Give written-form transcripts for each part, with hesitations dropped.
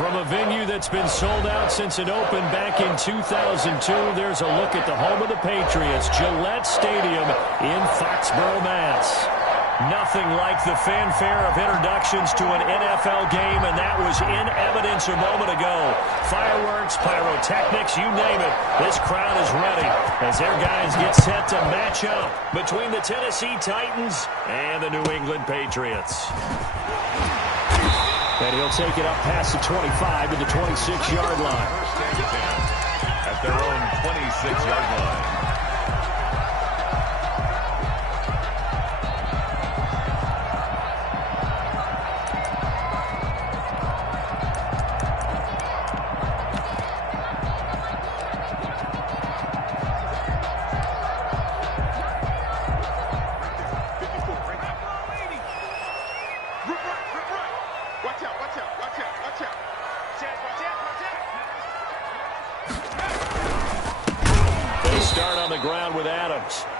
From a venue that's been sold out since it opened back in 2002, there's a look at the home of the Patriots, Gillette Stadium in Foxborough, Mass. Nothing like the fanfare of introductions to an NFL game, and that was in evidence a moment ago. Fireworks, pyrotechnics, you name it. This crowd is ready as their guys get set to match up between the Tennessee Titans and the New England Patriots. And he'll take it up past the 25 to the 26-yard line. At their own 26-yard line.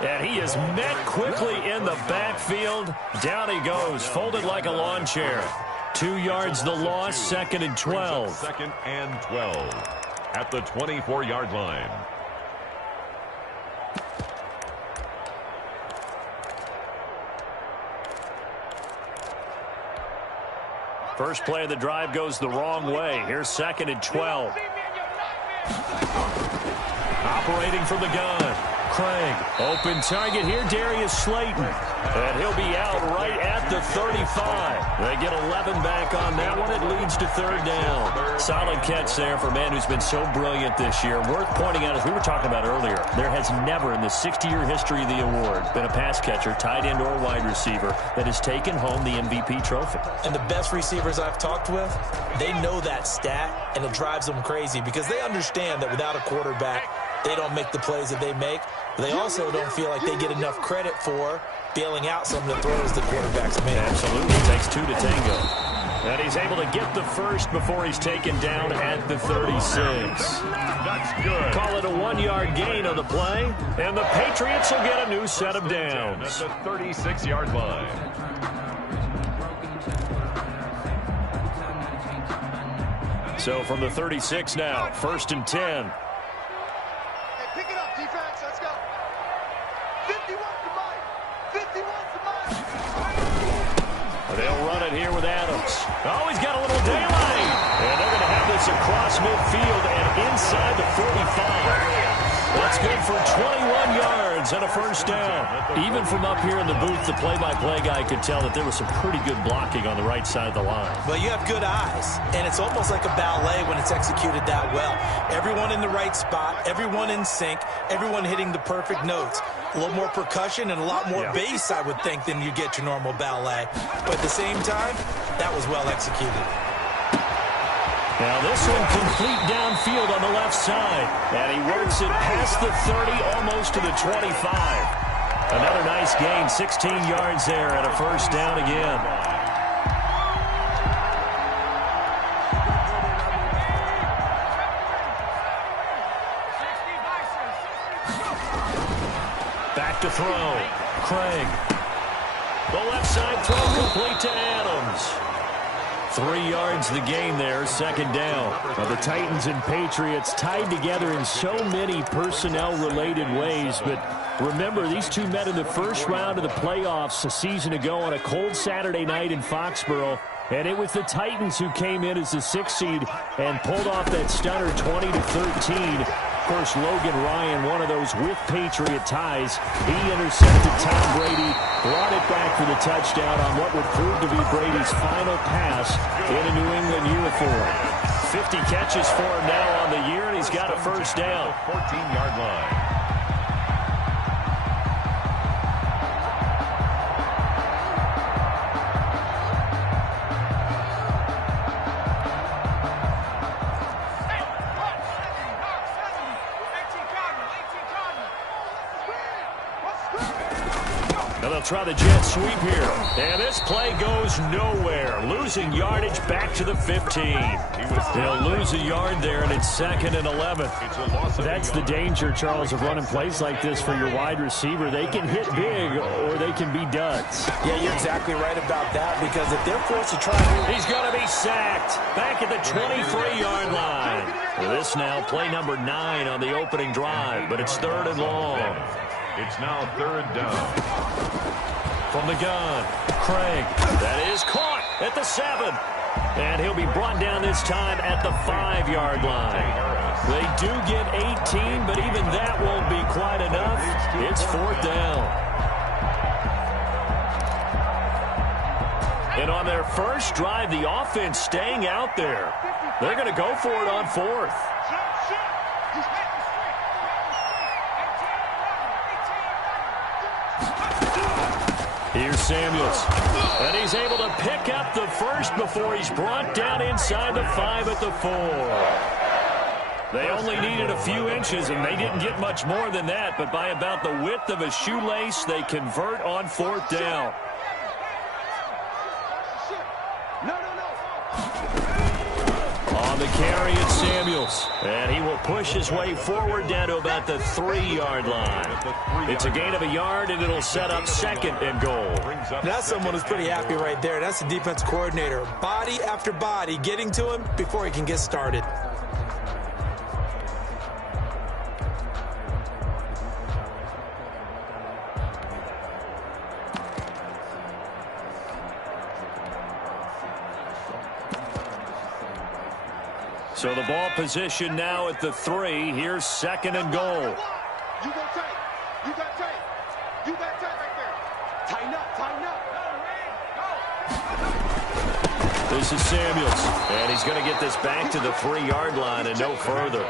And he is met quickly in the backfield. Down he goes, folded like a lawn chair. 2 yards the loss, 2nd and 12. 2nd and 12 at the 24-yard line. First play of the drive goes the wrong way. Here's 2nd and 12. Operating from the gun. Craig, open target here, Darius Slayton. And he'll be out right at the 35. They get 11 back on that one. It leads to 3rd down. Solid catch there for a man who's been so brilliant this year. Worth pointing out, as we were talking about earlier, there has never in the 60-year history of the award been a pass catcher, tight end, or wide receiver that has taken home the MVP trophy. And the best receivers I've talked with, they know that stat, and it drives them crazy because they understand that without a quarterback, they don't make the plays that they make. They also don't feel like they get enough credit for bailing out some of the throws the quarterbacks make. Absolutely. It takes 2 to tango. And he's able to get the first before he's taken down at the 36. That's good. Call it a 1-yard gain on the play, and the Patriots will get a new set of downs. At the 36-yard line. So from the 36 now, 1st and 10. Pick it up, defense. Let's go. 51 to Mike. 51 to Mike. They'll run it here with Adams. Oh, he's got a little daylight. And they're going to have this across midfield and inside the 45. That's good for 21 yards and a 1st down. Even from up here in the booth, the play-by-play guy could tell that there was some pretty good blocking on the right side of the line. Well, you have good eyes, and it's almost like a ballet when it's executed that well. Everyone in the right spot, everyone in sync, everyone hitting the perfect notes. A little more percussion and a lot more bass, I would think, than you get your normal ballet. But at the same time, that was well executed. Now this one complete downfield on the left side. And he works it past the 30, almost to the 25. Another nice gain, 16 yards there and a 1st down again. Back to throw. Craig. The left side throw complete to Adams. 3 yards the gain there, 2nd down. Now the Titans and Patriots tied together in so many personnel-related ways, but remember, these two met in the first round of the playoffs a season ago on a cold Saturday night in Foxborough, and it was the Titans who came in as the 6th seed and pulled off that stunner 20-13. Of course, Logan Ryan, one of those with Patriot ties. He intercepted Tom Brady, brought it back for the touchdown on what would prove to be Brady's final pass in a New England uniform. 50 catches for him now on the year, and he's got a 1st down. 14-yard line. They'll try the jet sweep here. And this play goes nowhere. Losing yardage back to the 15. They'll lose a yard there, and it's 2nd and 11. That's the danger, Charles, of running plays like this for your wide receiver. They can hit big, or they can be duds. Yeah, you're exactly right about that, because if they're forced to try... He's going to be sacked back at the 23-yard line. This now play number 9 on the opening drive, but it's 3rd and long. It's now 3rd down. From the gun, Craig. That is caught at the 7. And he'll be brought down this time at the 5-yard line. They do get 18, but even that won't be quite enough. It's 4th down. And on their first drive, the offense staying out there. They're going to go for it on 4th. Here's Samuels. And he's able to pick up the first before he's brought down inside the 5 at the 4. They only needed a few inches, and they didn't get much more than that. But by about the width of a shoelace, they convert on 4th down. On the carry, it's Samuels. And he will push his way forward down to about the 3-yard line. It's a gain of a yard, and it'll set up 2nd and goal. That's someone who's pretty happy right there. That's the defense coordinator. Body after body getting to him before he can get started. So the ball position now at the 3. Here's 2nd and goal. You go tight. You got tight. You got tight right there. Tighten up. Tighten up. This is Samuels. And he's going to get this back to the 3-yard line and no further.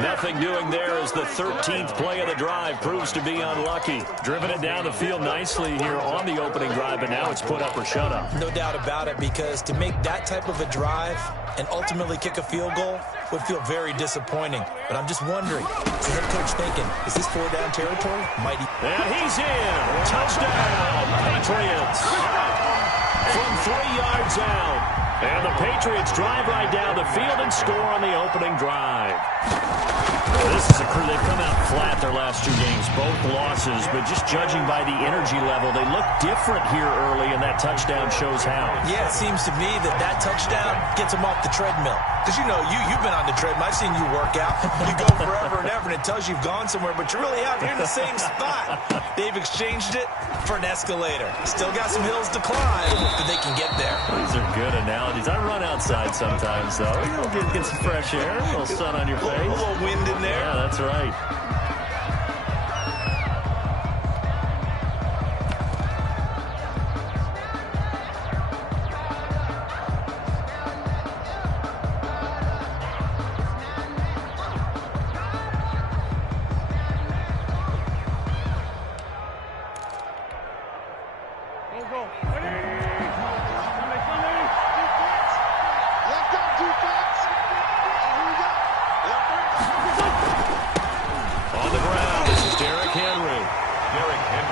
Nothing doing there as the 13th play of the drive proves to be unlucky. Driven it down the field nicely here on the opening drive, but now it's put up or shut up. No doubt about it, because to make that type of a drive and ultimately kick a field goal would feel very disappointing. But I'm just wondering, is the head coach thinking, is this 4-down territory? Mighty. And he's in. Touchdown, Patriots. From 3 yards out. And the Patriots drive right down the field and score on the opening drive. This is a crew. They've come out flat their last 2 games, both losses, but just judging by the energy level, they look different here early, and that touchdown shows how. Yeah, it seems to me that touchdown gets them off the treadmill. Because, you know, you've been on the treadmill. I've seen you work out. You go forever and ever, and it tells you you've gone somewhere, but you really haven't. You're in the same spot. They've exchanged it for an escalator. Still got some hills to climb, but they can get there. These are good analogies. I run outside sometimes, though. You'll get some fresh air, a little sun on your face. A little wind in there. Yeah, that's right.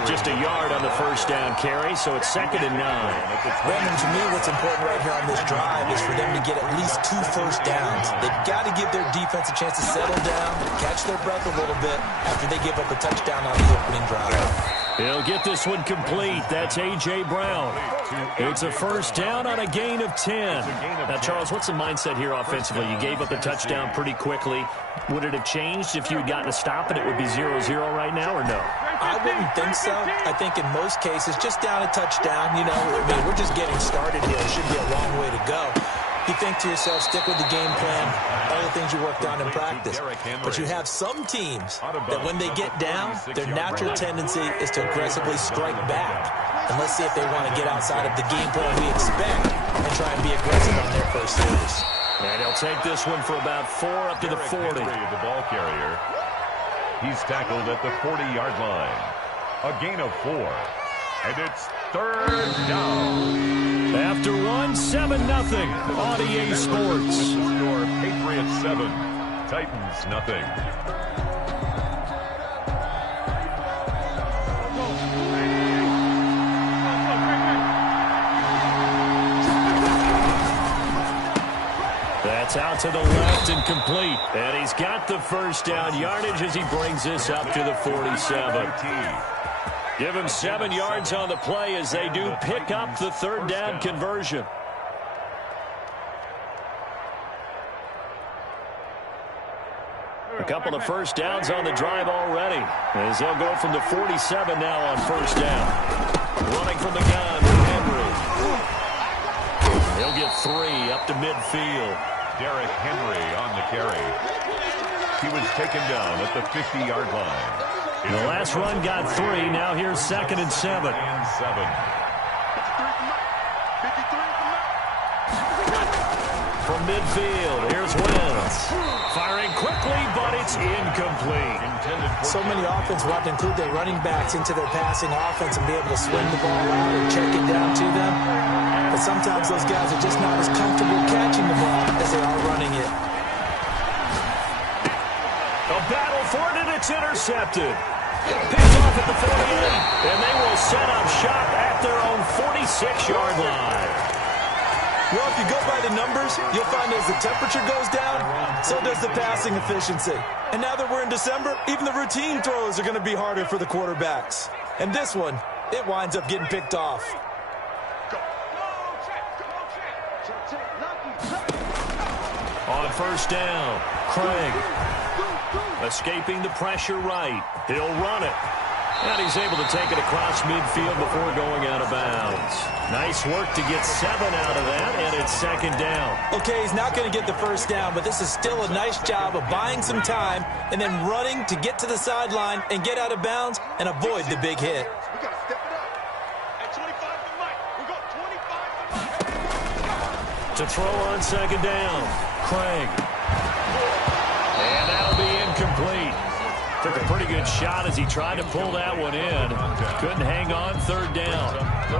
Just a yard on the first down carry, so it's 2nd and 9. Brandon, to me, what's important right here on this drive is for them to get at least 2 first downs. They've got to give their defense a chance to settle down, catch their breath a little bit after they give up a touchdown on the opening drive. He'll get this one complete. That's A.J. Brown. It's a first down on a gain of 10. Now, Charles, what's the mindset here offensively? You gave up a touchdown pretty quickly. Would it have changed if you had gotten a stop and it would be 0-0 right now, or no? I wouldn't think so. I think in most cases, just down a touchdown, you know, I mean, we're just getting started here. It should be a long way to go. You think to yourself, stick with the game plan, all the things you worked on in practice. But you have some teams that when they get down, their natural tendency is to aggressively strike back. And let's see if they want to get outside of the game plan we expect and try and be aggressive on their first series. And he'll take this one for about 4 up to the 40. The ball carrier. He's tackled at the 40-yard line. A gain of 4. And it's 3rd down. After 7-0 on EA Sports. With the score, Patriots 7, Titans nothing. That's out to the left and complete. And he's got the first down yardage as he brings this up to the 47. Give him 7 yards on the play as they do pick up the third down conversion. A couple of first downs on the drive already, as they'll go from the 47 now on first down. Running from the gun, Henry. He'll get 3 up to midfield. Derrick Henry on the carry. He was taken down at the 50-yard line. The last run got 3. Now here's 2nd and 7. From midfield, here's Wentz. Firing quickly, but it's incomplete. So many offense want to include their running backs into their passing offense and be able to swing the ball out and check it down to them. But sometimes those guys are just not as comfortable catching the ball as they are running it. A battle for it, and it's intercepted. Picked off at the 48, and they will set up shop at their own 46-yard line. Well, if you go by the numbers, you'll find as the temperature goes down, so does the passing efficiency. And now that we're in December, even the routine throws are going to be harder for the quarterbacks. And this one, it winds up getting picked off. On first down, Craig. Escaping the pressure right. He'll run it. And he's able to take it across midfield before going out of bounds. Nice work to get 7 out of that, and it's 2nd down. Okay, he's not going to get the first down, but this is still a nice job of buying some time and then running to get to the sideline and get out of bounds and avoid the big hit. We got to step it up. At 25 to Mike. We got 25 to Mike. To throw on 2nd down, Craig. And that'll be incomplete. Took a pretty good shot as he tried to pull that one in. Couldn't hang on 3rd down.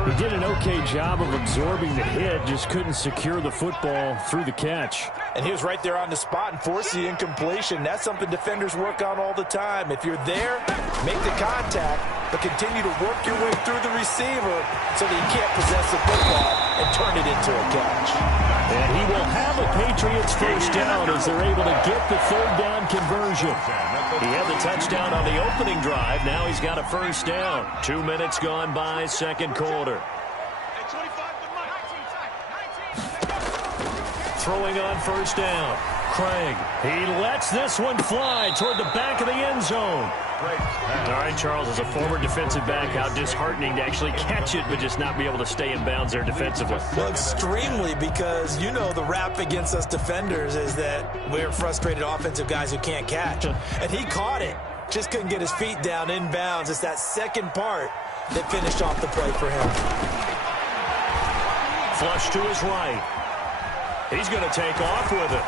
He did an okay job of absorbing the hit, just couldn't secure the football through the catch. And he was right there on the spot and forced the incompletion. That's something defenders work on all the time. If you're there, make the contact, but continue to work your way through the receiver so that you can't possess the football and turn it into a catch. And he will have a Patriots first down as they're able to get the 3rd down conversion. He had the touchdown on the opening drive. Now he's got a first down. 2 minutes gone by, 2nd quarter. Throwing on first down, Craig. He lets this one fly toward the back of the end zone. All right, Charles, as a former defensive back, how disheartening to actually catch it but just not be able to stay in bounds there defensively. Well, extremely, because you know the rap against us defenders is that we're frustrated offensive guys who can't catch. And he caught it. Just couldn't get his feet down in bounds. It's that second part that finished off the play for him. Flush to his right. He's going to take off with it.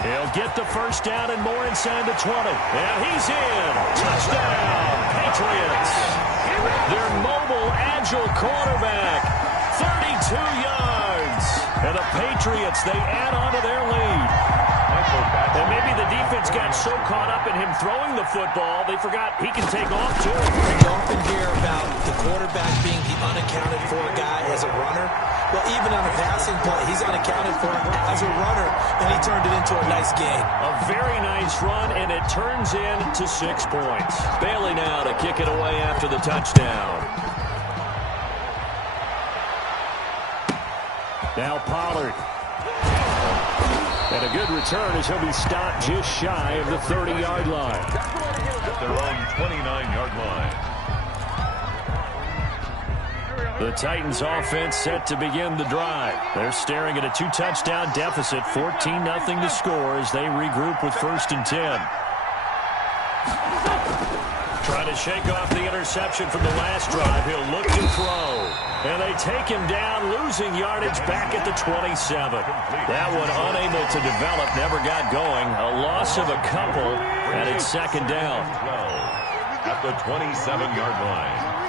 He'll get the first down and more inside the 20. And he's in. Touchdown, Patriots. Their mobile, agile quarterback, 32 yards. And the Patriots, they add on to their lead. And maybe the defense got so caught up in him throwing the football, they forgot he can take off too. You often hear about the quarterback being the unaccounted for guy as a runner. Well, even on a passing play, he's unaccounted for as a runner, and he turned it into a nice game. A very nice run, and it turns into 6 points. Bailey now to kick it away after the touchdown. Now Pollard. And a good return as he'll be stopped just shy of the 30-yard line. At their own 29-yard line. The Titans offense set to begin the drive. They're staring at a 2-touchdown deficit, 14-0 to score as they regroup with 1st and 10. Trying to shake off the interception from the last drive. He'll look to throw. And they take him down, losing yardage back at the 27. That one unable to develop, never got going. A loss of a couple, and it's 2nd down. 12 at the 27-yard line.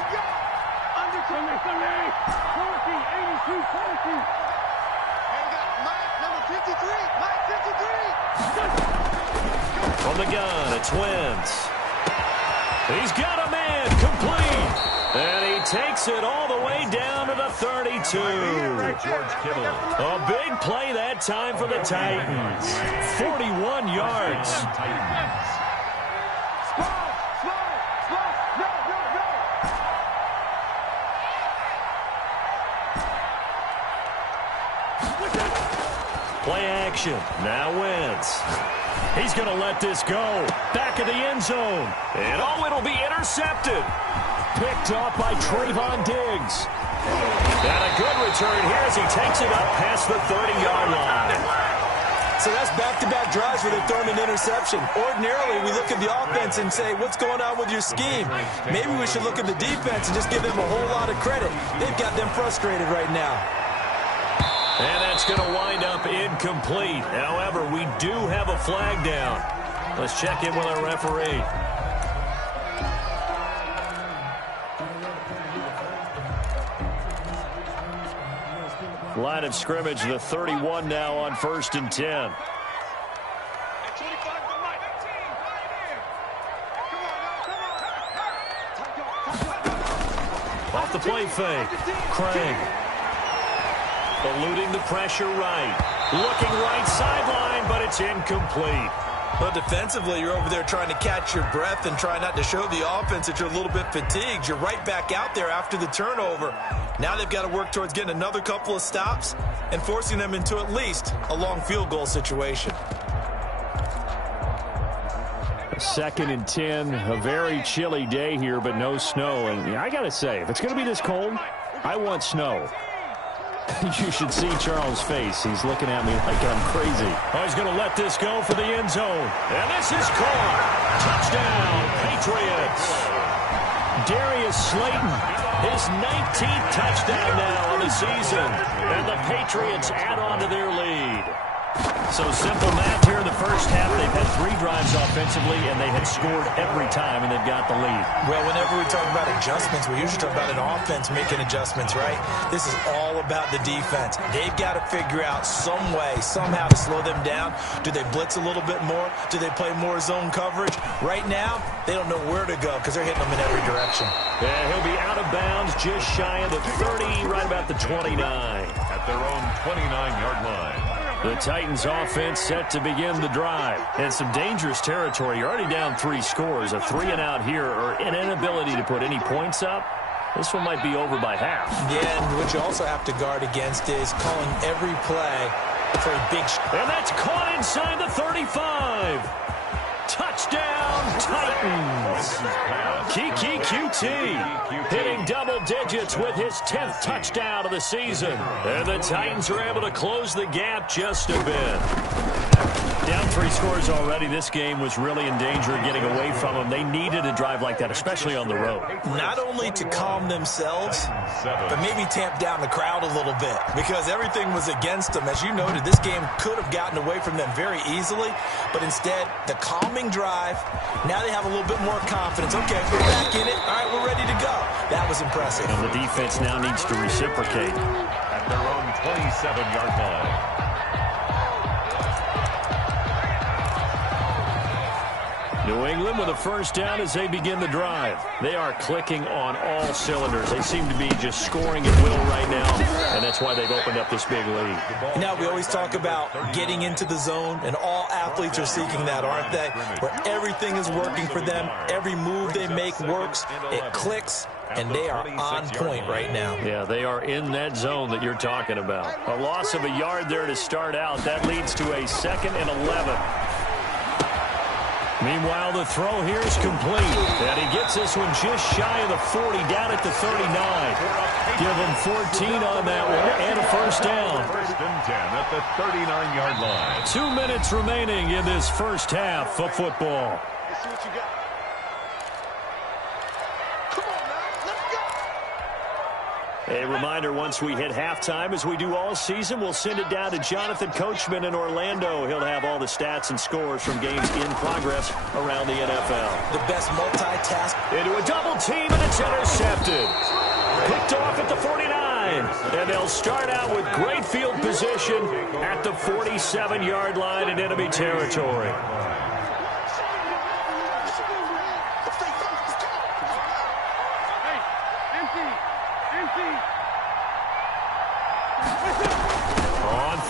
From the gun, it's Wentz. He's got a man complete. And he takes it all the way down to the 32. A big play that time for the Titans. 41 yards. Play action. Now Wentz. He's going to let this go. Back of the end zone. And it'll be intercepted. Picked off by Trayvon Diggs. And a good return here as he takes it up past the 30-yard line. So that's back-to-back drives where they're throwing an interception. Ordinarily, we look at the offense and say, what's going on with your scheme? Maybe we should look at the defense and just give them a whole lot of credit. They've got them frustrated right now. And that's going to wind up incomplete. However, we do have a flag down. Let's check in with our referee. Line of scrimmage, the 31 now on 1st and 10. Off the play fake. Craig. Eluding the pressure right. Looking right sideline, but it's incomplete. But defensively, you're over there trying to catch your breath and try not to show the offense that you're a little bit fatigued. You're right back out there after the turnover. Now they've got to work towards getting another couple of stops and forcing them into at least a long field goal situation. 2nd and 10, a very chilly day here, but no snow. And I got to say, if it's going to be this cold, I want snow. You should see Charles' face. He's looking at me like I'm crazy. Oh, he's going to let this go for the end zone. And this is caught. Touchdown, Patriots. Darius Slayton, his 19th touchdown now of the season. And the Patriots add on to their lead. So simple math here in the first half. They've had 3 drives offensively, and they had scored every time, and they've got the lead. Well, whenever we talk about adjustments, we usually talk about an offense making adjustments, right? This is all about the defense. They've got to figure out some way, somehow to slow them down. Do they blitz a little bit more? Do they play more zone coverage? Right now, they don't know where to go because they're hitting them in every direction. Yeah, he'll be out of bounds just shy of the 30, right about the 29. At their own 29-yard line. The Titans offense set to begin the drive. And some dangerous territory. You're already down 3 scores. A 3-and-out here or an inability to put any points up. This one might be over by half. Yeah, and what you also have to guard against is calling every play for a big... And that's caught inside the 35. Touchdown, Titans. Kiki QT hitting double digits with his 10th touchdown of the season. And the Titans are able to close the gap just a bit. Down 3 scores already. This game was really in danger of getting away from them. They needed a drive like that, especially on the road. Not only to calm themselves, but maybe tamp down the crowd a little bit because everything was against them. As you noted, this game could have gotten away from them very easily, but instead, the calming drive, now they have a little bit more confidence. Okay, we're back in it. All right, we're ready to go. That was impressive. And the defense now needs to reciprocate. At their own 27-yard line. New England with a first down as they begin the drive. They are clicking on all cylinders. They seem to be just scoring at will right now, and that's why they've opened up this big lead. Now, we always talk about getting into the zone, and all athletes are seeking that, aren't they? Where everything is working for them. Every move they make works. It clicks, and they are on point right now. Yeah, they are in that zone that you're talking about. A loss of a yard there to start out. That leads to a 2nd and 11. Meanwhile, the throw here is complete. And he gets this one just shy of the 40, down at the 39. Give him 14 on that one and a first down. 1st and 10 at the 39-yard line. 2 minutes remaining in this first half of football. Let's see what you got. Come on, man. Let's go. A reminder, once we hit halftime, as we do all season, we'll send it down to Jonathan Coachman in Orlando. He'll have all the stats and scores from games in progress around the NFL. The best multitask. Into a double team, and it's intercepted. Picked off at the 49. And they'll start out with great field position at the 47-yard line in enemy territory. Hey, empty.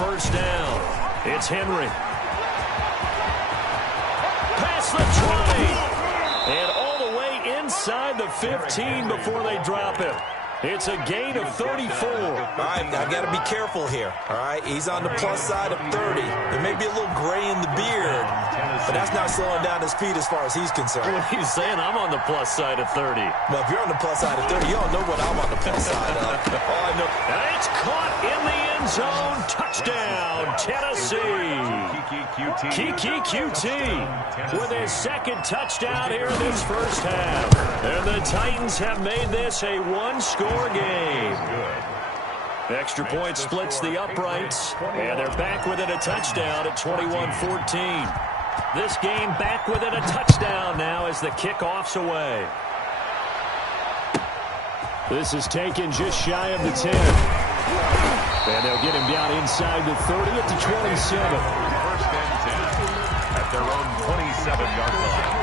first down. It's Henry. Past the 20. And all the way inside the 15 before they drop him. It's a gain of 34. All right, I got to be careful here. All right, he's on the plus side of 30. There may be a little gray in the beard, but that's not slowing down his speed as far as he's concerned. What he's saying, I'm on the plus side of 30. Well, if you're on the plus side of 30, you don't know what I'm on the plus side of. All I know. And it's caught in the end zone. Touchdown, Tennessee. Kiki QT with his second touchdown here in this first half. And the Titans have made this a one-score game. Extra point splits the uprights, and they're back within a touchdown at 21-14. This game back within a touchdown now as the kickoff's away. This is taken just shy of the 10. And they'll get him down inside the 30 at the 27. First and 10 at their own 27-yard line.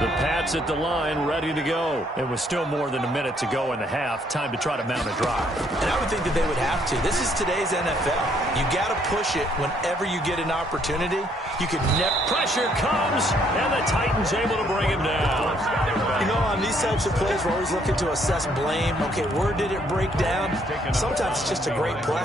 The Pats at the line, ready to go. It was still more than a minute to go in the half. Time to try to mount a drive. And I would think that they would have to. This is today's NFL. You got to push it whenever you get an opportunity. You can never. Pressure comes, and the Titans able to bring him down. You know, on these types of plays, we're always looking to assess blame. Okay, where did it break down? Sometimes it's just a great play.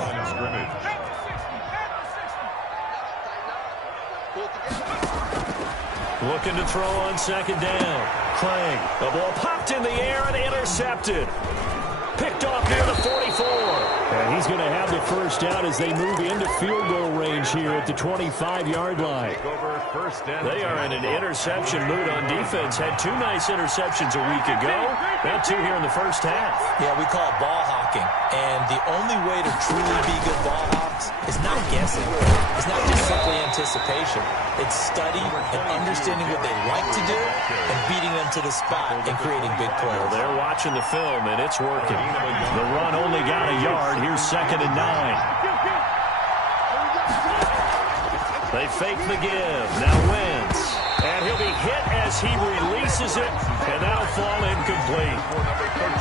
Looking to throw on second down. Craig. The ball popped in the air and intercepted. Picked off near the 44. And he's going to have the first down as they move into field goal range here at the 25-yard line. They are in an interception mood on defense. Had two nice interceptions a week ago. Now two here in the first half. Yeah, we call it ball hawking. And the only way to truly be good ball hawks is not guessing. It's not just simply anticipation. It's studying and understanding what they like to do and beating them to the spot and creating big plays. Well, they're watching the film, and it's working. The run only got a yard. Here's 2nd and 9. They fake the give. Now Wentz. And he'll be hit as he releases it, and that'll fall incomplete.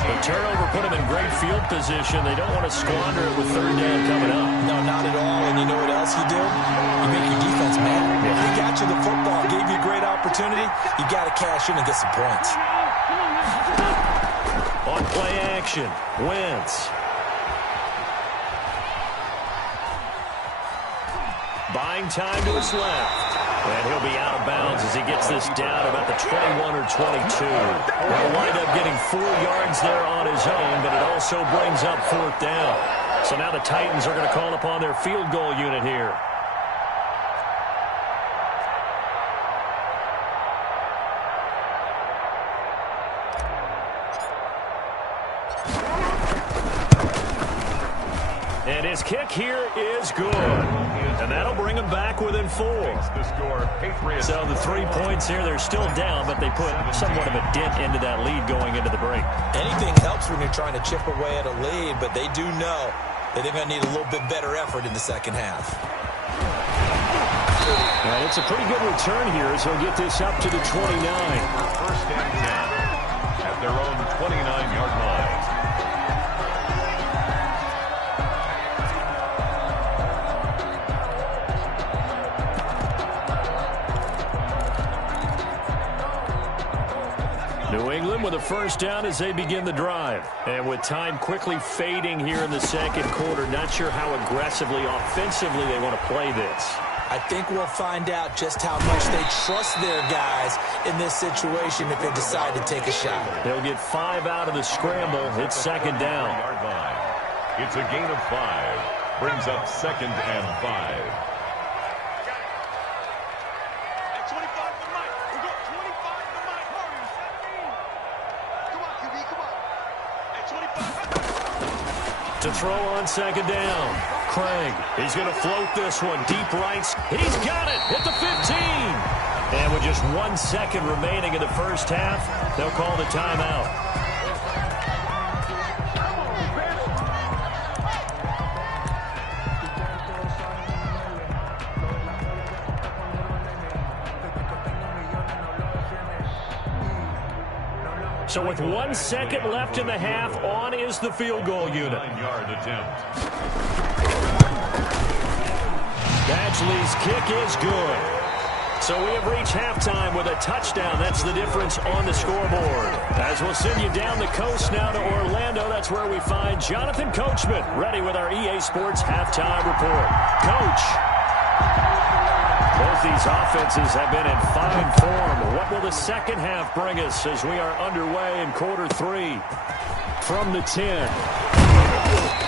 The turnover put him in great field position. They don't want to squander it with 3rd down coming up. No, not at all. And you know what else you do? You make your defense mad. They got you the football, gave you a great opportunity. You got to cash in and get some points. On play action, Wentz. Buying time to his left. And he'll be out of bounds as he gets this down about the 21 or 22. He'll wind up getting 4 yards there on his own, but it also brings up 4th down. So now the Titans are going to call upon their field goal unit here. And his kick here is good. And that'll bring them back within 4. So the 3 points here, they're still down, but they put somewhat of a dent into that lead going into the break. Anything helps when you're trying to chip away at a lead, but they do know that they're going to need a little bit better effort in the second half. And it's a pretty good return here as he'll get this up to the 29. First and 10 at their own 29-yard line. New England with a first down as they begin the drive. And with time quickly fading here in the second quarter, not sure how aggressively, offensively they want to play this. I think we'll find out just how much they trust their guys in this situation if they decide to take a shot. They'll get 5 out of the scramble. It's 2nd down. It's a gain of 5. Brings up 2nd and 5. To throw on 2nd down. Craig, he's going to float this one deep right. He's got it at the 15. And with just 1 second remaining in the first half, they'll call the timeout. So with 1 second left in the half, on is the field goal unit. 9-yard attempt. Badgley's kick is good. So we have reached halftime with a touchdown. That's the difference on the scoreboard. As we'll send you down the coast now to Orlando, that's where we find Jonathan Coachman, ready with our EA Sports halftime report. Coach. Both these offenses have been in fine form. What will the second half bring us as we are underway in quarter 3? From the 10.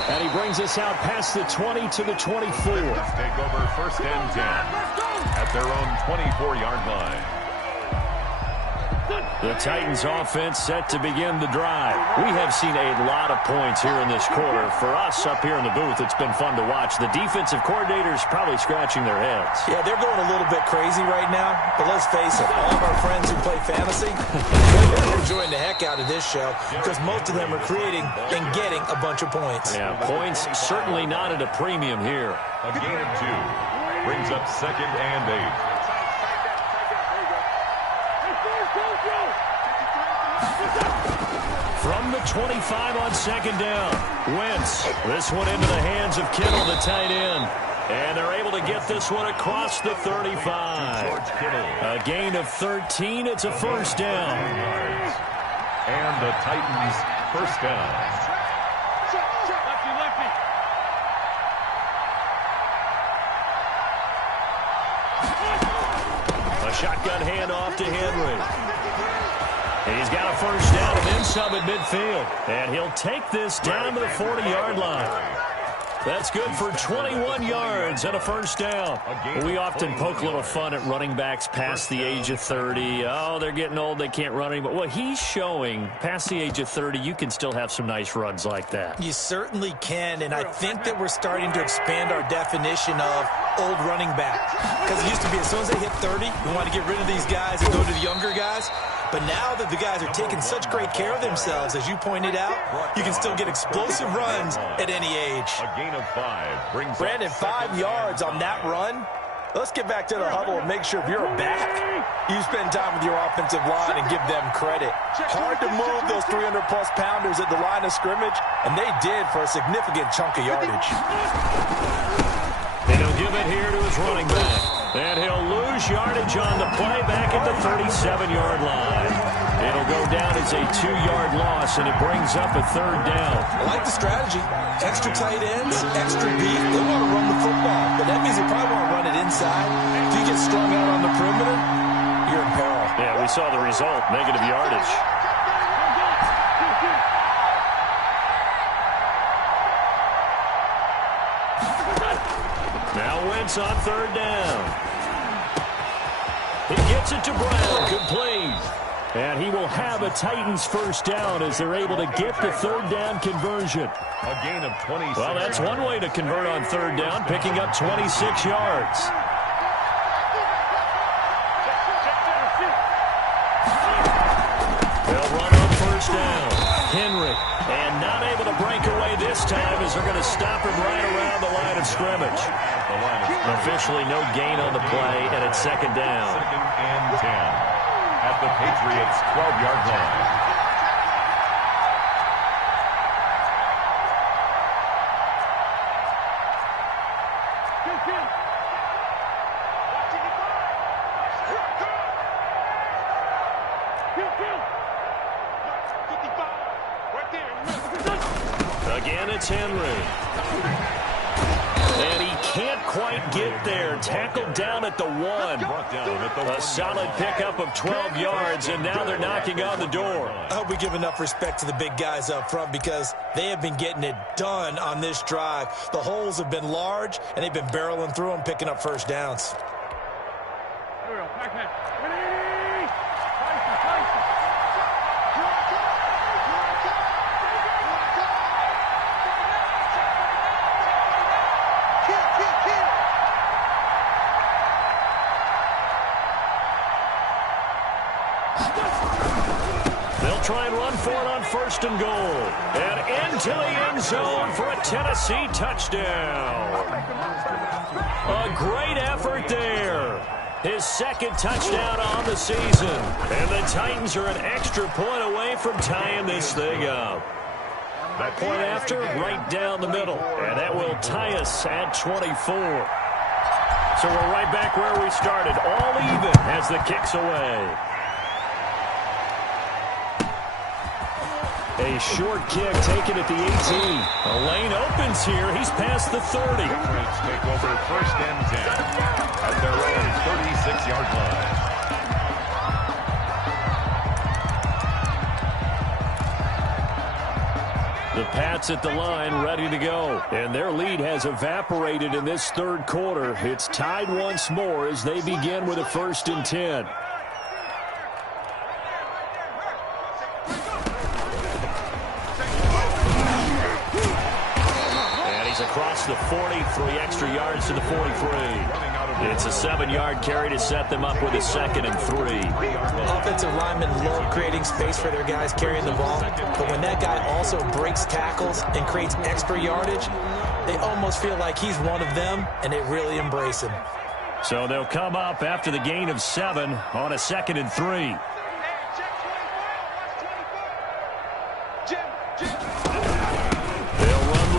And he brings us out past the 20 to the 24. Take over first and 10 at their own 24-yard line. The Titans offense set to begin the drive. We have seen a lot of points here in this quarter. For us up here in the booth, it's been fun to watch. The defensive coordinators probably scratching their heads. Yeah, they're going a little bit crazy right now. But let's face it, all of our friends who play fantasy, they're enjoying the heck out of this show because most of them are creating and getting a bunch of points. Yeah, points certainly not at a premium here. A gain of 2 brings up second and 8. From the 25 on second down, Wentz. This one into the hands of Kittle, the tight end. And they're able to get this one across the 35. A gain of 13. It's a first down. And the Titans first down. A shotgun handoff to Henry. He's got a first down and then some at midfield. And he'll take this down to the 40-yard line. That's good for 21 yards and a first down. We often poke a little fun at running backs past the age of 30. Oh, they're getting old, they can't run anymore. Well, he's showing past the age of 30, you can still have some nice runs like that. You certainly can, and I think that we're starting to expand our definition of old running back. Because it used to be as soon as they hit 30, we want to get rid of these guys and go to the younger guys. But now that the guys are taking such great care of themselves, as you pointed out, you can still get explosive runs at any age. A gain of 5 brings Brandon, 5 yards on that run. Let's get back to the huddle and make sure if you're a back, you spend time with your offensive line and give them credit. Hard to move those 300-plus pounders at the line of scrimmage, and they did for a significant chunk of yardage. And he'll give it here to his running back. And he'll lose yardage on the play back at the 37-yard line. It'll go down as a 2-yard loss, and it brings up a third down. I like the strategy. Extra tight ends, extra deep. They want to run the football, but that means they probably want to run it inside. If you get strung out on the perimeter, you're in peril. Yeah, we saw the result, negative yardage. Now Wentz on third down. He gets it to Brown, complete. And he will have a Titans first down as they're able to get the third down conversion. a gain of 26. Well, that's one way to convert on third down, picking up 26 yards. They'll run on first down. Henry, and not able to break away this time as they're going to stop him right around the line of scrimmage. Officially no gain on the play, and it's second down. Second and 10 at the Patriots' 12-yard line. Again, it's Henry. And he can't quite get there. Tackled down at the 1. A solid pickup of 12 yards, and now they're knocking on the door. I hope we give enough respect to the big guys up front because they have been getting it done on this drive. The holes have been large, and they've been barreling through them, picking up first downs. They'll try and run for it on first and goal. And into the end zone for a Tennessee touchdown. A great effort there. His second touchdown on the season. And the Titans are an extra point away from tying this thing up. That point after, right down the middle. And that will tie us at 24. So we're right back where we started, all even as the kick's away. A short kick taken at the 18. A lane opens here. He's past the 30. Patriots take over 1st and 10 at their own 36-yard line. The Pats at the line, ready to go. And their lead has evaporated in this third quarter. It's tied once more as they begin with a 1st and 10. Across the 40, 3 extra yards to the 43. It's a 7-yard carry to set them up with a 2nd and 3. Offensive linemen love creating space for their guys carrying the ball, but when that guy also breaks tackles and creates extra yardage, they almost feel like he's one of them, and they really embrace him. So they'll come up after the gain of 7 on a 2nd and 3.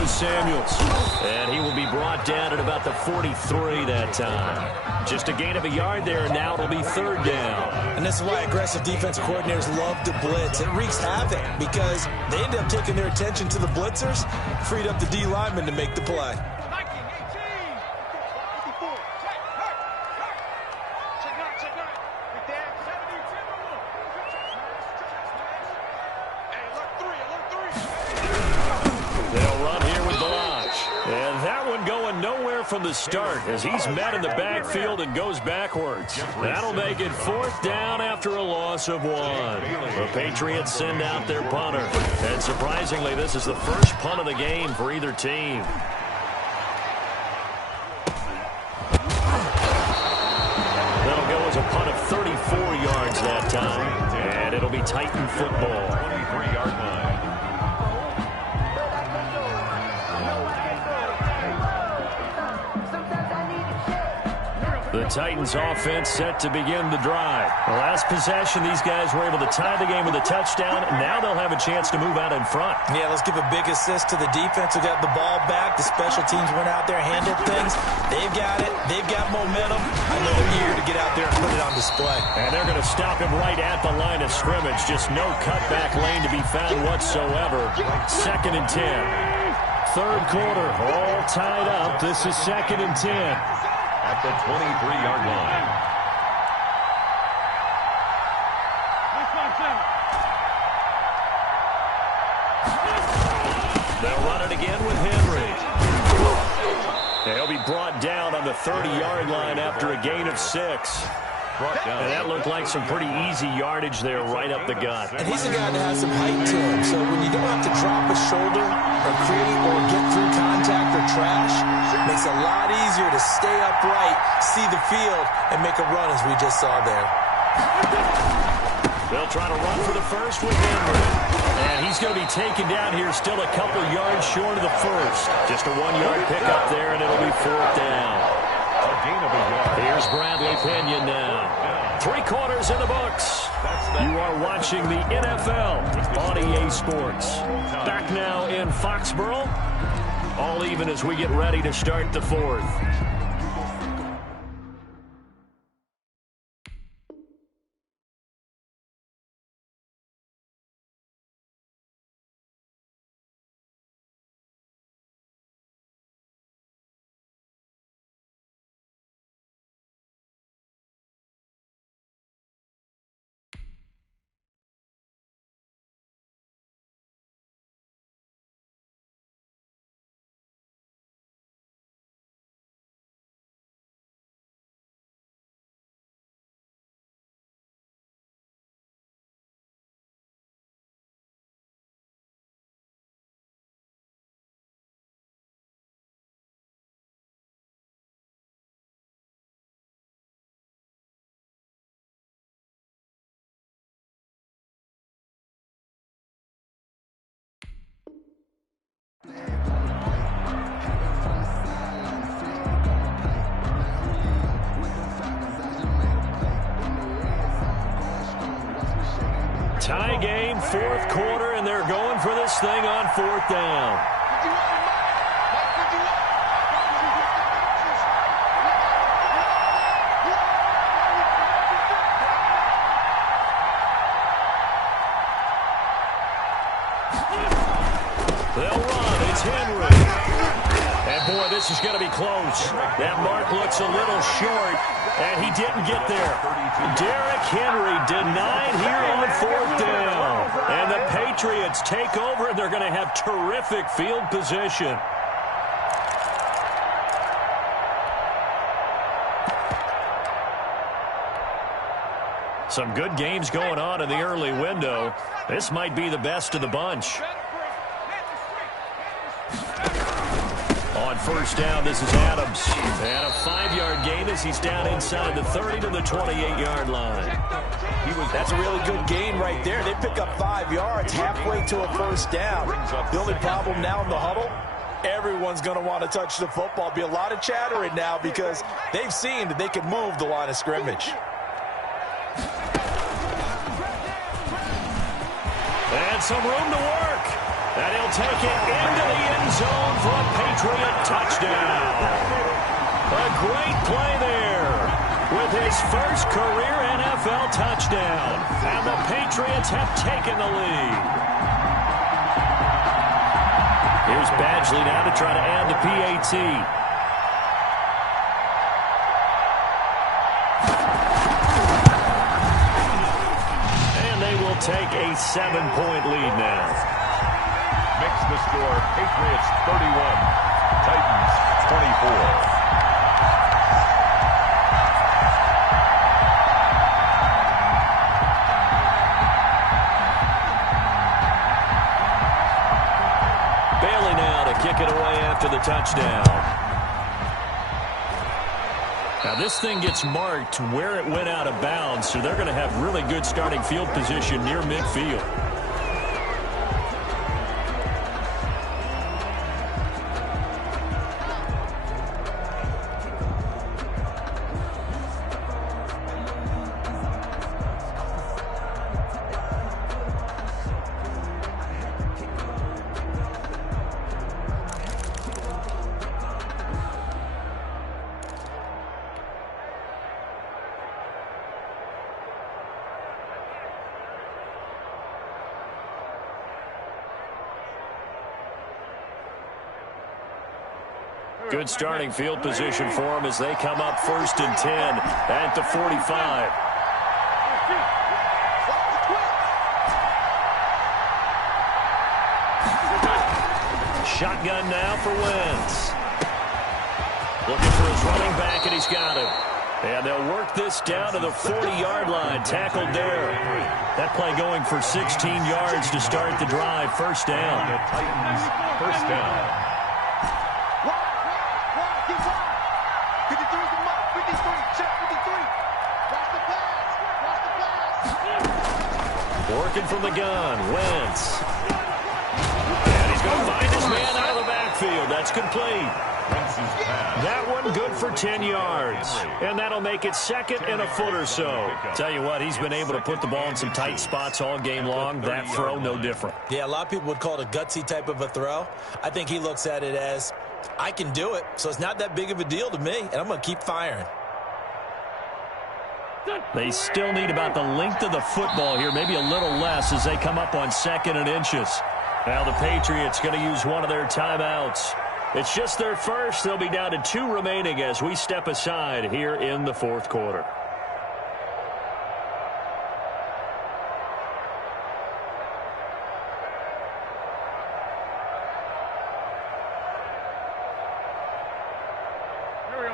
Samuels, and he will be brought down at about the 43 that time. Just a gain of a yard there, and now it'll be 3rd down. And this is why aggressive defense coordinators love to blitz. It wreaks havoc because they end up taking their attention to the blitzers, freed up the D lineman to make the play. From the start as he's met in the backfield and goes backwards. That'll make it 4th down after a loss of 1. The Patriots send out their punter. And surprisingly, this is the first punt of the game for either team. That'll go as a punt of 34 yards that time. And it'll be Titan football. 23-yard line. The Titans offense set to begin the drive. The last possession, these guys were able to tie the game with a touchdown. Now they'll have a chance to move out in front. Yeah, let's give a big assist to the defense who got the ball back. The special teams went out there, handled things. They've got it. They've got momentum. I know they're eager to get out there and put it on display. And they're going to stop him right at the line of scrimmage. Just no cutback lane to be found whatsoever. 2nd and 10. Third quarter, all tied up. This is 2nd and 10. At the 23-yard line. They'll run it again with Henry. They'll be brought down on the 30-yard line after a gain of 6. And that looked like some pretty easy yardage there right up the gut. And he's a guy that has some height to him. So when you don't have to drop a shoulder or create or get through contact or trash, it makes it a lot easier to stay upright, see the field, and make a run as we just saw there. They'll try to run for the first with Henry. And he's going to be taken down here still a couple yards short of the first. Just a 1-yard pickup there, and it'll be 4th down. Here's Bradley Pinion now. 3 quarters in the books. You are watching the NFL on EA Sports. Back now in Foxborough. All even as we get ready to start the 4th. game, fourth quarter, and they're going for this thing on fourth down. They'll run. It's Henry. And, boy, this is going to be close. That mark looks a little short, and he didn't get there. Derrick Henry denied here on fourth down. And the Patriots take over, and they're going to have terrific field position. Some good games going on in the early window. This might be the best of the bunch. On first down, this is Adams. And a 5-yard gain as he's down inside the 30 to the 28-yard line. That's a really good gain right there. They pick up 5 yards halfway to a first down. The only problem now in the huddle, everyone's going to want to touch the football. Be a lot of chattering now because they've seen that they can move the line of scrimmage. And some room to work. And he'll take it into the end zone for a Patriot touchdown. A great play there with his first career NFL touchdown. And the Patriots have taken the lead. Here's Badgley now to try to add the PAT. And they will take a 7-point lead now. Makes the score Patriots 31, Titans 24. Bailey now to kick it away after the touchdown. Now this thing gets marked where it went out of bounds, so they're going to have really good starting field position near midfield. Good starting field position for them as they come up first and 10 at the 45. Shotgun now for Wentz. Looking for his running back, and he's got him. And they'll work this down to the 40-yard line. Tackled there. That play going for 16 yards to start the drive. First down. The Titans, first down. Working from the gun, Wentz. And he's going to find his man out of the backfield. That's complete. That one good for 10 yards. And that'll make it second and a foot or so. Tell you what, he's been able to put the ball in some tight spots all game long. That throw, no different. Yeah, a lot of people would call it a gutsy type of a throw. I think he looks at it as, I can do it, so it's not that big of a deal to me, and I'm going to keep firing. They still need about the length of the football here, maybe a little less as they come up on 2nd and inches. Now the Patriots going to use one of their timeouts. It's just their first. They'll be down to 2 remaining as we step aside here in the fourth quarter.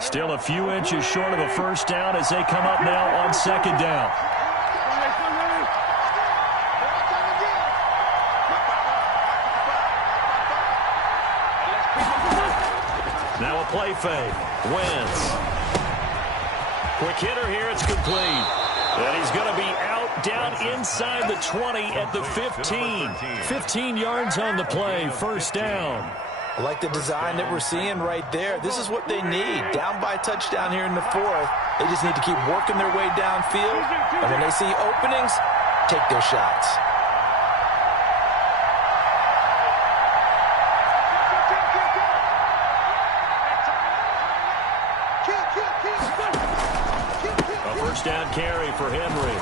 Still a few inches short of a first down as they come up now on 2nd down. Now a play fake. Wentz. Quick hitter here. It's complete. And he's going to be out down inside the 20 at the 15. 15 yards on the play. First down. I like the design that we're seeing right there. This is what they need. Down by a touchdown here in the fourth. They just need to keep working their way downfield. And when they see openings, take their shots. first down carry for Henry.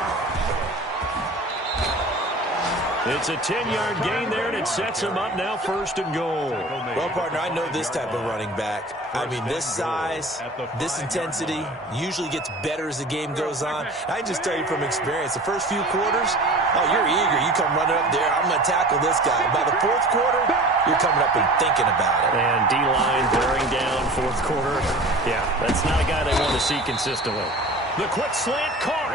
It's a 10-yard gain there, and it sets him up now 1st and goal. Well, partner, I know this type of running back. I mean, this size, this intensity usually gets better as the game goes on. I just tell you from experience, the first few quarters, oh, you're eager. You come running up there, I'm going to tackle this guy. By the 4th quarter, you're coming up and thinking about it. And D-line bearing down 4th quarter. Yeah, that's not a guy they want to see consistently. The quick slant caught.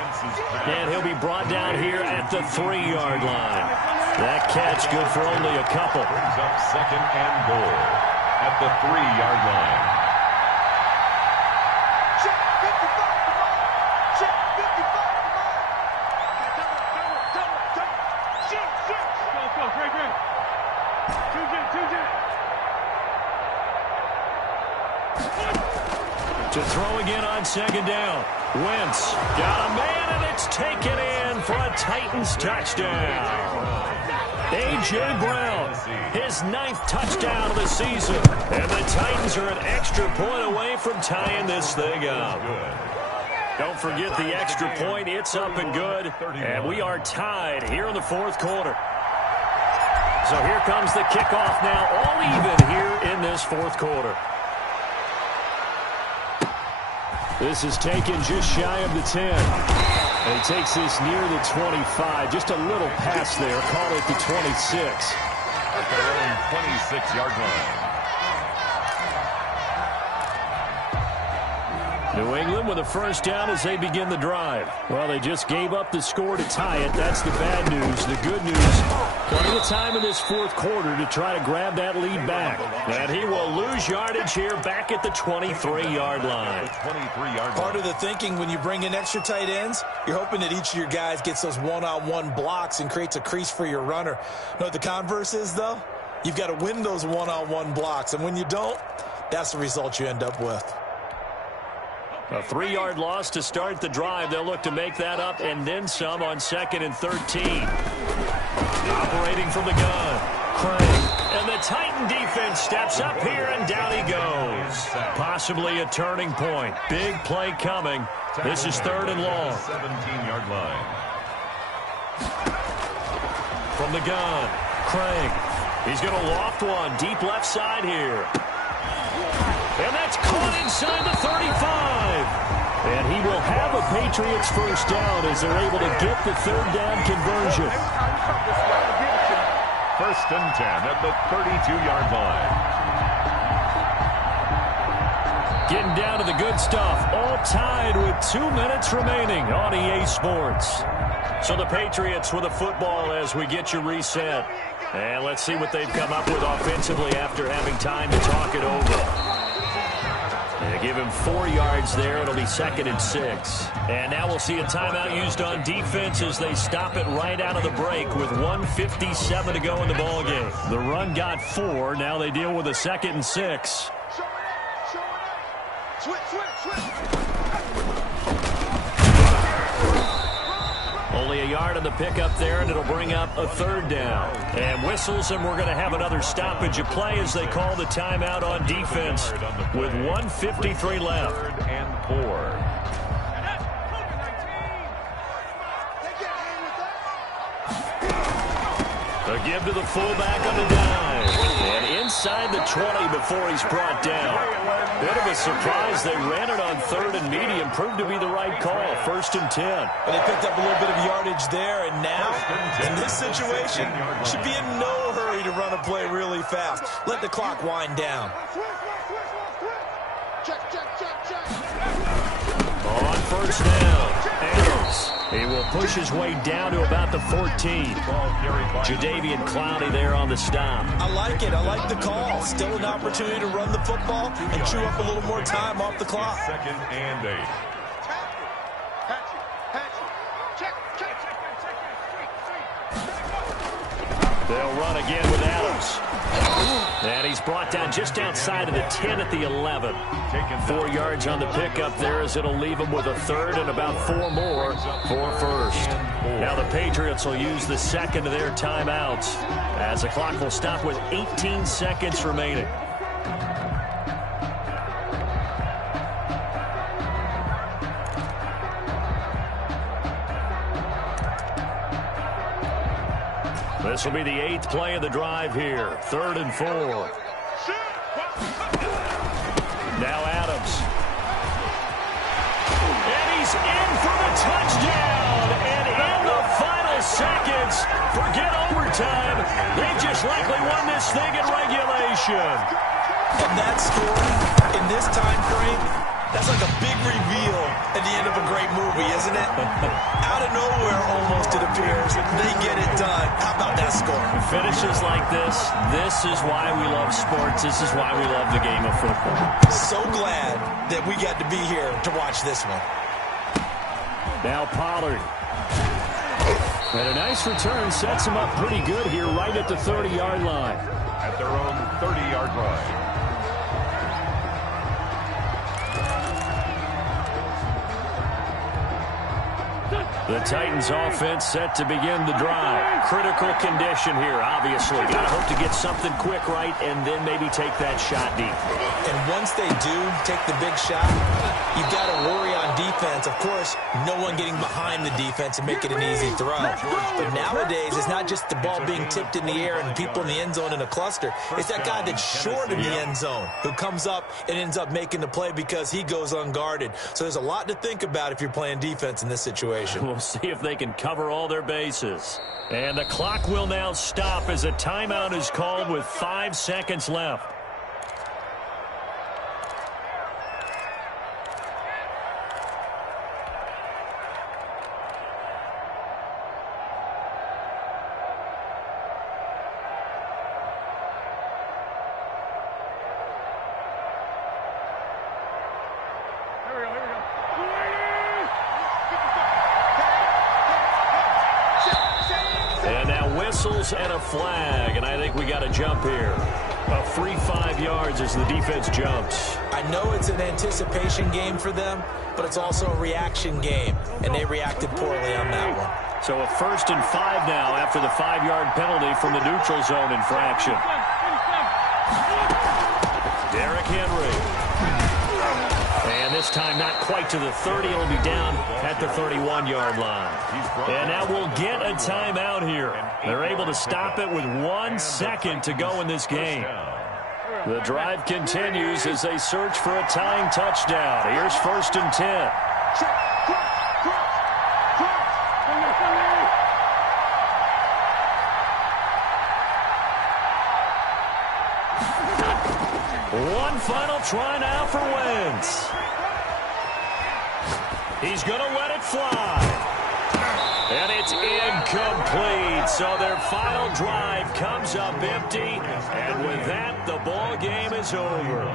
And he'll be brought down here at the 3-yard line. That catch good for only a couple. Brings up 2nd and goal at the 3-yard line. Check 55 to mine. Check 55 to mine. Double. Shoot. Go. Great. 2J. To throw again on 2nd down. Wentz got a man, and it's taken in for a Titans touchdown. A.J. Brown, his 9th touchdown of the season. And the Titans are an extra point away from tying this thing up. Don't forget the extra point. It's up and good. And we are tied here in the 4th quarter. So here comes the kickoff now, all even here in this 4th quarter. This is taken just shy of the 10. And he takes this near the 25. Just a little pass there. Call it the 26. At their own 26-yard line. New England with a first down as they begin the drive. Well, they just gave up the score to tie it. That's the bad news. The good news, plenty of time in this 4th quarter to try to grab that lead back. And he will lose yardage here back at the 23-yard line. Part of the thinking when you bring in extra tight ends, you're hoping that each of your guys gets those one-on-one blocks and creates a crease for your runner. You know what the converse is, though? You've got to win those one-on-one blocks. And when you don't, that's the result you end up with. A 3-yard loss to start the drive. They'll look to make that up and then some on 2nd and 13. Operating from the gun. Craig. And the Titan defense steps up here, and down he goes. Possibly a turning point. Big play coming. This is 3rd and long. 17-yard line. From the gun. Craig. He's going to loft one. Deep left side here. And that's caught inside the 35. And he will have a Patriots first down as they're able to get the 3rd down conversion. 1st and 10 at the 32-yard line. Getting down to the good stuff. All tied with 2 minutes remaining on EA Sports. So the Patriots with a football as we get you reset. And let's see what they've come up with offensively after having time to talk it over. They give him 4 yards there. It'll be 2nd and 6. And now we'll see a timeout used on defense as they stop it right out of the break with 1:57 to go in the ballgame. The run got 4. Now they deal with a 2nd and 6. Switch. Only a yard on the pickup there, and it'll bring up a 3rd down. And whistles, and we're going to have another stoppage of play as they call the timeout on defense with 1:53 left. 3rd and 4. A give to the fullback on the dive. And inside the 20 before he's brought down. Bit of a surprise. They ran it on 3rd and medium. Proved to be the right call. 1st and 10. And they picked up a little bit of yardage there. And now, in this situation, should be in no hurry to run a play really fast. Let the clock wind down. Check. On 1st down. Adams. He will push his way down to about the 14. Jadeveon Clowney there on the stop. I like it. I like the call. Still an opportunity to run the football and chew up a little more time off the clock. 2nd and 8. They'll run again with Adams. And he's brought down just outside of the 10 at the 11. 4 yards on the pickup there as it'll leave him with a 3rd and about 4 more for 1st. Now the Patriots will use the 2nd of their timeouts as the clock will stop with 18 seconds remaining. This will be the 8th play of the drive here. 3rd and 4. Now Adams. And he's in for the touchdown. And in the final seconds, forget overtime. They've just likely won this thing in regulation. And that score in this time frame, that's like a big reveal at the end of a great movie, isn't it? Out of nowhere, almost, it appears. They get it done. How about that score? Finishes like this is why we love sports. This is why we love the game of football. So glad that we got to be here to watch this one. Now Pollard. And a nice return sets him up pretty good here right at the 30-yard line. At their own 30-yard line. The Titans offense set to begin the drive. Critical condition here, obviously. Got to hope to get something quick right and then maybe take that shot deep. And once they do take the big shot, you've got to worry on defense. Of course, no one getting behind the defense and make it an easy throw. But nowadays, it's not just the ball being tipped in the air and people in the end zone in a cluster. It's that guy that's short in the end zone who comes up and ends up making the play because he goes unguarded. So there's a lot to think about if you're playing defense in this situation. We'll see if they can cover all their bases. And the clock will now stop as a timeout is called with 5 seconds left. And a flag, and I think we got a jump here. A free 5 yards as the defense jumps. I know it's an anticipation game for them, but it's also a reaction game, and they reacted poorly on that one. So a 1st and 5 now after the 5-yard penalty from the neutral zone infraction. Derrick Henry. And this time not quite to the 30. It'll be down at the 31-yard line. And now we'll get a timeout here. They're able to stop it with 1 second to go in this game. The drive continues as they search for a tying touchdown. Here's 1st and 10. One final try now for Wentz. He's going to let it fly. And it's incomplete. So their final drive comes up empty. And with that, the ball game is over.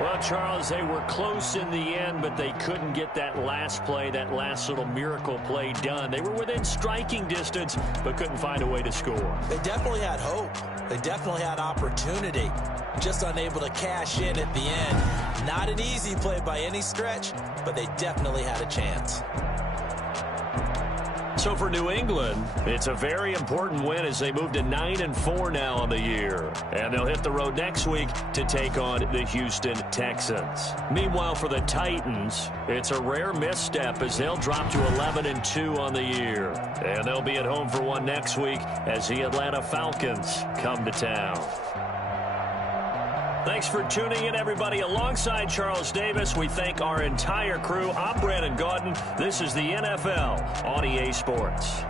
Well, Charles, they were close in the end, but they couldn't get that last play, that last little miracle play done. They were within striking distance, but couldn't find a way to score. They definitely had hope. They definitely had opportunity. Just unable to cash in at the end. Not an easy play by any stretch, but they definitely had a chance. So for New England, it's a very important win as they move to 9-4 now on the year. And they'll hit the road next week to take on the Houston Texans. Meanwhile, for the Titans, it's a rare misstep as they'll drop to 11-2 on the year. And they'll be at home for one next week as the Atlanta Falcons come to town. Thanks for tuning in, everybody. Alongside Charles Davis, we thank our entire crew. I'm Brandon Gaudin. This is the NFL on EA Sports.